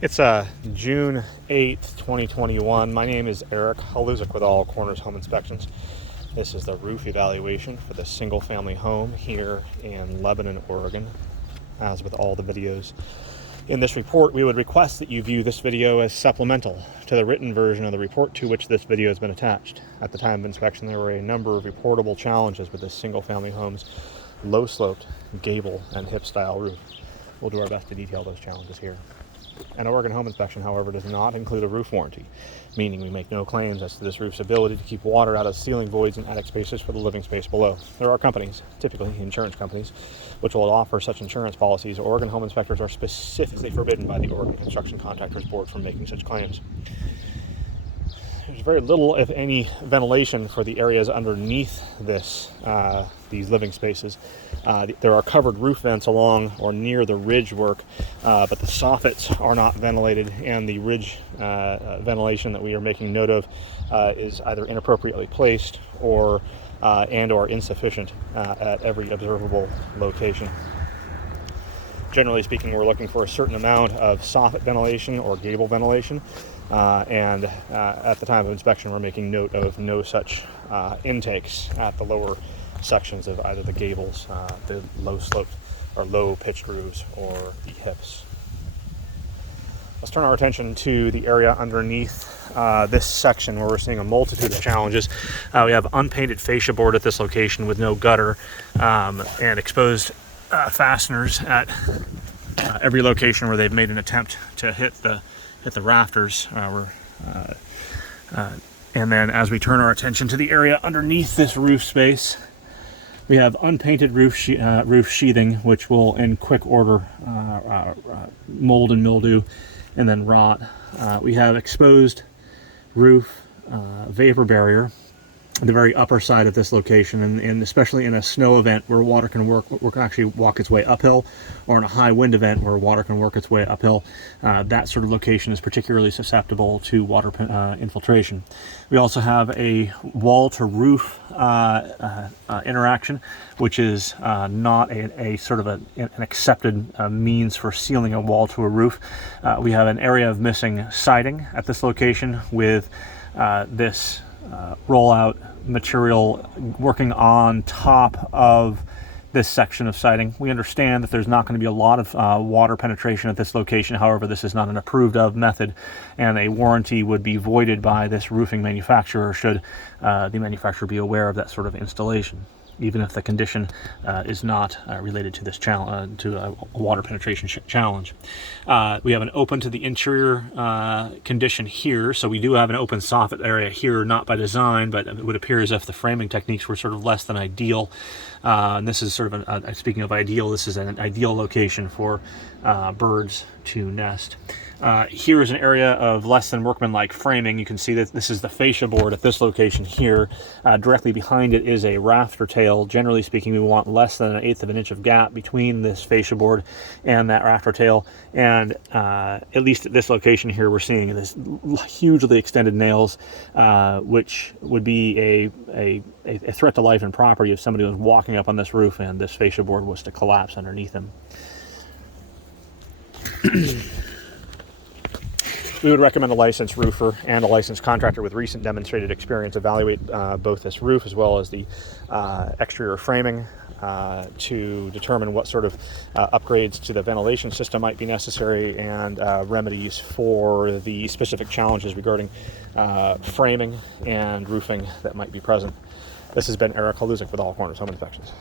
It's June 8th, 2021. My name is Eric Haluzik with All Corners Home Inspections. This is the roof evaluation for the single-family home here in Lebanon, Oregon. As with all the videos in this report, we would request that you view this video as supplemental to the written version of the report to which this video has been attached. At the time of inspection, there were a number of reportable challenges with this single-family home's low-sloped, gable, and hip-style roof. We'll do our best to detail those challenges here. An Oregon home inspection, however, does not include a roof warranty, meaning we make no claims as to this roof's ability to keep water out of ceiling voids and attic spaces for the living space below. There are companies, typically insurance companies, which will offer such insurance policies. Oregon home inspectors are specifically forbidden by the Oregon Construction Contractors Board from making such claims. There's very little, if any, ventilation for the areas underneath these living spaces. There are covered roof vents along or near the ridge work, but the soffits are not ventilated, and the ridge ventilation that we are making note of is either inappropriately placed or insufficient at every observable location. Generally speaking, we're looking for a certain amount of soffit ventilation or gable ventilation, and at the time of inspection, we're making note of no such intakes at the lower sections of either the gables, the low sloped or low pitched roofs, or the hips. Let's turn our attention to the area underneath this section where we're seeing a multitude of challenges. We have unpainted fascia board at this location with no gutter, and exposed fasteners at every location where they've made an attempt to hit the rafters. And then as we turn our attention to the area underneath this roof space, we have unpainted roof sheathing, which will in quick order mold and mildew and then rot. We have exposed roof vapor barrier the very upper side of this location, and especially in a snow event where water can actually walk its way uphill, or in a high wind event where water can work its way uphill, that sort of location is particularly susceptible to water infiltration. We also have a wall to roof interaction, which is not a sort of an accepted means for sealing a wall to a roof. We have an area of missing siding at this location with this rollout material working on top of this section of siding. We understand that there's not going to be a lot of water penetration at this location. However, this is not an approved of method, and a warranty would be voided by this roofing manufacturer should the manufacturer be aware of that sort of installation, even if the condition is not related to this challenge, to a water penetration challenge. We have an open to the interior condition here, so we do have an open soffit area here, not by design, but it would appear as if the framing techniques were sort of less than ideal. And this is sort of speaking of ideal, this is an ideal location for birds to nest. Here is an area of less than workmanlike framing. You can see that this is the fascia board at this location here. Directly behind it is a rafter tail. Generally speaking, we want less than 1/8 of an inch of gap between this fascia board and that rafter tail. And at least at this location here, we're seeing this hugely extended nails, which would be a threat to life and property if somebody was walking up on this roof and this fascia board was to collapse underneath them. We would recommend a licensed roofer and a licensed contractor with recent demonstrated experience evaluate both this roof as well as the exterior framing to determine what sort of upgrades to the ventilation system might be necessary, and remedies for the specific challenges regarding framing and roofing that might be present. This has been Eric Haluzik with All Corners Home Inspections.